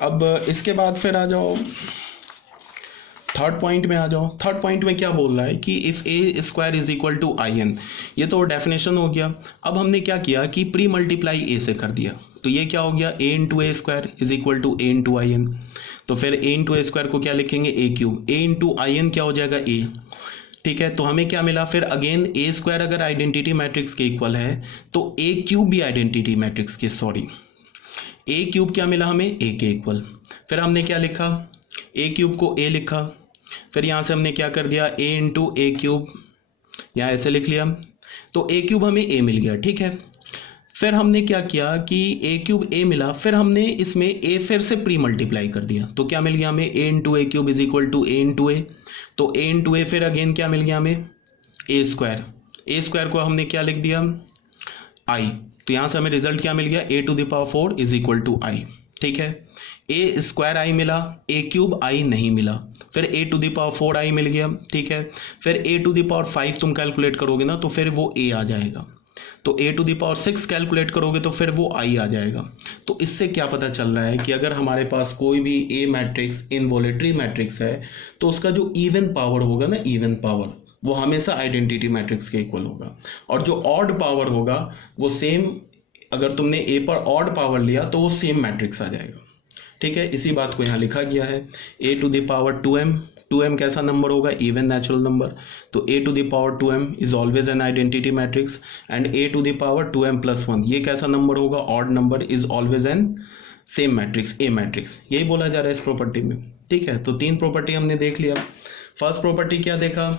अब इसके बाद फिर आ जाओ थर्ड पॉइंट में आ जाओ। थर्ड पॉइंट में क्या बोल रहा है कि if A square is equal to I n, ये तो डेफिनेशन हो गया। अब हमने क्या किया कि प्री मल्टीप्लाई ए से कर दिया, तो ये क्या हो गया, A into A square is equal to A into I N. तो फिर ए इंटू ए स्क्वायर को क्या लिखेंगे, A cube, A into I N क्या हो जाएगा, ए। ठीक है, तो हमें क्या मिला फिर अगेन, ए स्क्वायर अगर आइडेंटिटी मैट्रिक्स के इक्वल है तो ए क्यूब भी आइडेंटिटी मैट्रिक्स के, सॉरी ए क्यूब क्या मिला हमें, ए के इक्वल। फिर हमने क्या लिखा, ए क्यूब को ए लिखा, फिर यहाँ से हमने क्या कर दिया, ए इंटू ए क्यूब, यहाँ ऐसे लिख लिया, तो ए क्यूब हमें ए मिल गया। ठीक है, फिर हमने क्या किया कि ए क्यूब ए मिला, फिर हमने इसमें ए फिर से प्री मल्टीप्लाई कर दिया, तो क्या मिल गया हमें, A into A cube is equal to A into A, तो ए इंटू ए फिर अगेन क्या मिल गया हमें, ए स्क्वायर, ए स्क्वायर को हमने क्या लिख दिया, आई, तो यहाँ से हमें रिजल्ट क्या मिल गया, A to the power 4 is equal to I. ठीक है, ए स्क्वायर आई मिला, ए क्यूब आई नहीं मिला, फिर ए टू द पावर 4 आई मिल गया। ठीक है, फिर ए टू द पावर 5 तुम कैलकुलेट करोगे ना तो फिर वो ए आ जाएगा, तो ए टू द पावर 6 कैलकुलेट करोगे तो फिर वो आई आ जाएगा। तो इससे क्या पता चल रहा है कि अगर हमारे पास कोई भी ए मैट्रिक्स इनवॉलेटरी मैट्रिक्स है तो उसका जो इवन पावर होगा ना, इवन पावर, वो हमेशा आइडेंटिटी मैट्रिक्स के इक्वल होगा, और जो ऑड पावर होगा वो सेम, अगर तुमने ए पर ऑड पावर लिया तो वो सेम मैट्रिक्स आ जाएगा। ठीक है, इसी बात को यहाँ लिखा गया है, A to the power 2m कैसा नंबर होगा, इवन नेचुरल नंबर, तो a to the power 2m is always an identity matrix, and a to the power 2m plus 1 ये कैसा नंबर होगा, odd number, is always an same matrix, A matrix, यही बोला जा रहा है इस प्रॉपर्टी में। ठीक है, तो तीन प्रॉपर्टी हमने देख लिया। फर्स्ट प्रॉपर्टी क्या देखा,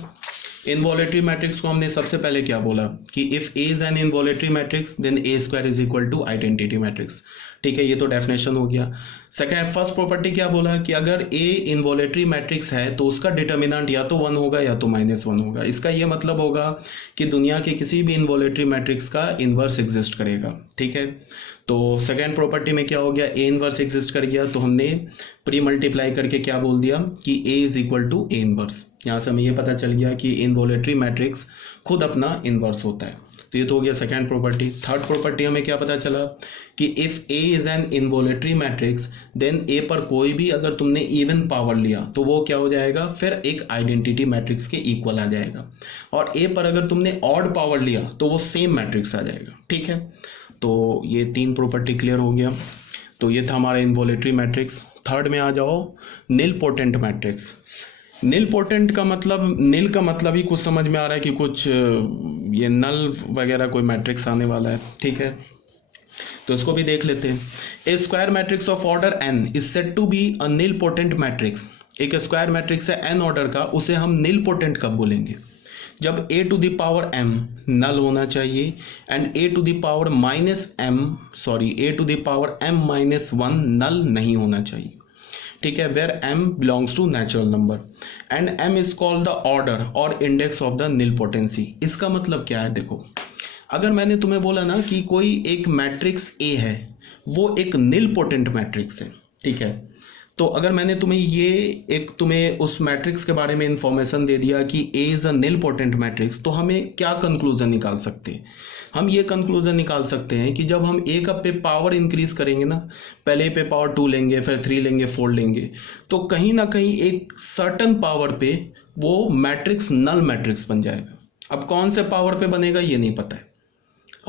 इनवॉलेटरी मैट्रिक्स को हमने सबसे पहले क्या बोला कि if A is an involutory matrix then A square is equal to identity matrix. ठीक है, ये तो डेफिनेशन हो गया। सेकंड, फर्स्ट प्रॉपर्टी क्या बोला कि अगर ए इनवॉलेटरी मैट्रिक्स है तो उसका डिटर्मिनेंट या तो 1 होगा या तो -1 होगा। इसका ये मतलब होगा कि दुनिया के किसी भी इनवॉलेटरी मैट्रिक्स का इन्वर्स एग्जिस्ट करेगा। ठीक है, तो सेकेंड प्रॉपर्टी में क्या हो गया, ए इन्वर्स एग्जिस्ट कर गया, तो हमने प्री मल्टीप्लाई करके क्या बोल दिया कि A is equal to A inverse. यहाँ से हमें ये पता चल गया कि इनवॉलेटरी मैट्रिक्स खुद अपना इन्वर्स होता है। तो ये तो हो गया सेकेंड प्रॉपर्टी। थर्ड प्रॉपर्टी हमें क्या पता चला कि if A is an involutory matrix then A पर कोई भी अगर तुमने इवन पावर लिया तो वो क्या हो जाएगा, फिर एक आइडेंटिटी मैट्रिक्स के इक्वल आ जाएगा, और ए पर अगर तुमने ऑड पावर लिया तो वो सेम मैट्रिक्स आ जाएगा। ठीक है, तो ये तीन प्रॉपर्टी क्लियर हो गया। तो ये था हमारा इनवॉलेटरी मैट्रिक्स। थर्ड में आ जाओ, निल पोटेंट मैट्रिक्स। निल पोटेंट का मतलब, निल का मतलब ही कुछ समझ में आ रहा है कि कुछ ये नल वगैरह कोई मैट्रिक्स आने वाला है। ठीक है, तो इसको भी देख लेते हैं। A square matrix of order n is said to be a nilpotent matrix. एक स्क्वायर मैट्रिक्स है n ऑर्डर का, उसे हम निल पोटेंट कब बोलेंगे, जब a to the power m null होना चाहिए and a to the power a to the power m minus 1 null नहीं होना चाहिए। ठीक है, where m belongs to natural number and m is called the order और index of the nil potency. इसका मतलब क्या है, देखो अगर मैंने तुम्हें बोला ना कि कोई एक मैट्रिक्स A है वो एक निल पोटेंट मैट्रिक्स है। ठीक है, तो अगर मैंने तुम्हें उस मैट्रिक्स के बारे में इंफॉर्मेशन दे दिया कि A is a nilpotent matrix, तो हमें क्या कंक्लूजन निकाल सकते हैं, हम ये कंक्लूजन निकाल सकते हैं कि जब हम A का पे पावर इंक्रीज करेंगे ना, पहले पे पावर 2 लेंगे, फिर 3 लेंगे, 4 लेंगे, तो कहीं ना कहीं एक सर्टन पावर पे वो मैट्रिक्स नल मैट्रिक्स बन जाएगा। अब कौन से पावर पे बनेगा ये नहीं पता है,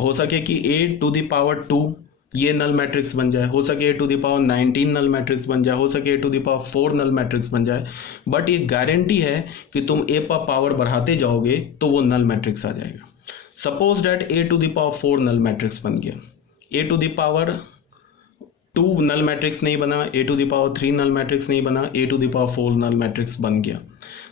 हो सके कि a टू द पावर 2 ये नल मैट्रिक्स बन जाए, हो सके a to the power 19 null matrix बन जाए, हो सके a to the power 4 null matrix बन जाए, बट ये गारंटी है कि तुम a पर पावर बढ़ाते जाओगे तो वो नल मैट्रिक्स आ जाएगा। Suppose that a to the power 4 null matrix बन गया, a to the power 2 null matrix नहीं बना, a to the power 3 null matrix नहीं बना, a to the power 4 null matrix बन गया।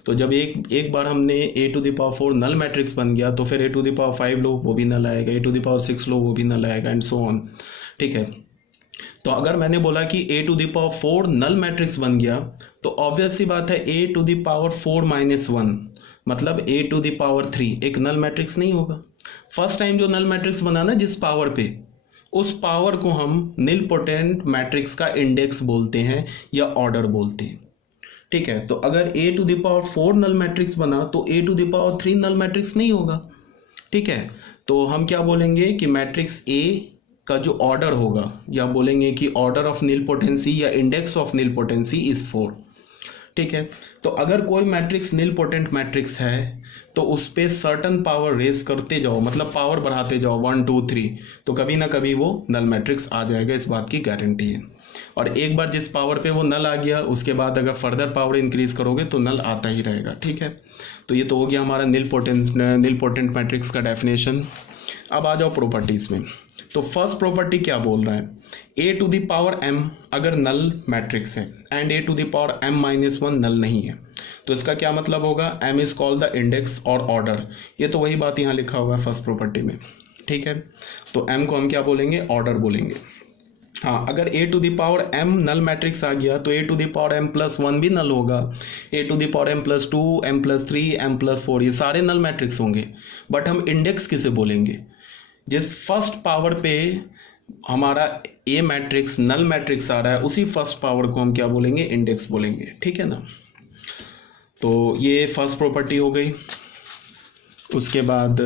तो जब एक बार हमने a to the power 4 null matrix बन गया तो फिर a टू द पावर 5 लो वो भी नल आएगा, a टू द पावर 6 लो वो भी नल आएगा, एंड सो ऑन। ठीक है, तो अगर मैंने बोला कि a to the power 4 null matrix बन गया तो ऑब्वियस सी बात है a to the power 4 minus 1 मतलब a टू द पावर 3 एक नल मैट्रिक्स नहीं होगा। फर्स्ट टाइम जो नल मैट्रिक्स बना ना जिस पावर पे, उस पावर को हम निल पोटेंट मैट्रिक्स का इंडेक्स बोलते हैं या ऑर्डर बोलते हैं। ठीक है, तो अगर a to the power 4 null matrix बना तो a to the power 3 null matrix नहीं होगा। ठीक है, तो हम क्या बोलेंगे कि मैट्रिक्स A का जो ऑर्डर होगा, या बोलेंगे कि ऑर्डर ऑफ नीलपोटेंसी या इंडेक्स ऑफ नीलपोटेंसी इज 4। ठीक है, तो अगर कोई मैट्रिक्स नीलपोटेंट मैट्रिक्स है तो उस पर सर्टन पावर रेस करते जाओ, मतलब पावर बढ़ाते जाओ 1 2 3, तो कभी ना कभी वो नल मैट्रिक्स आ जाएगा, इस बात की गारंटी है। और एक बार जिस पावर पे वो नल आ गया, उसके बाद अगर फर्दर पावर इंक्रीज करोगे तो नल आता ही रहेगा। ठीक है, तो ये तो हो गया हमारा नीलपोटेंट मैट्रिक्स का डेफिनेशन। अब आ जाओ प्रॉपर्टीज़ में। तो फर्स्ट प्रॉपर्टी क्या बोल रहा है, A to the power m अगर नल मैट्रिक्स है and A to the power m-1 null नहीं है, तो इसका क्या मतलब होगा, m is called the index और ऑर्डर। ये तो वही बात यहाँ लिखा हुआ है फर्स्ट प्रॉपर्टी में। ठीक है, तो m को हम क्या बोलेंगे, ऑर्डर बोलेंगे। हाँ, अगर a to the power m null matrix आ गया तो a to the power m+1 भी नल होगा, a to the power m+2 m+3 m+4 ये सारे नल मैट्रिक्स होंगे। बट हम इंडेक्स किसे बोलेंगे, जिस फर्स्ट पावर पे हमारा ए मैट्रिक्स नल मैट्रिक्स आ रहा है उसी फर्स्ट पावर को हम क्या बोलेंगे, इंडेक्स बोलेंगे। ठीक है ना, तो ये फर्स्ट प्रॉपर्टी हो गई। उसके बाद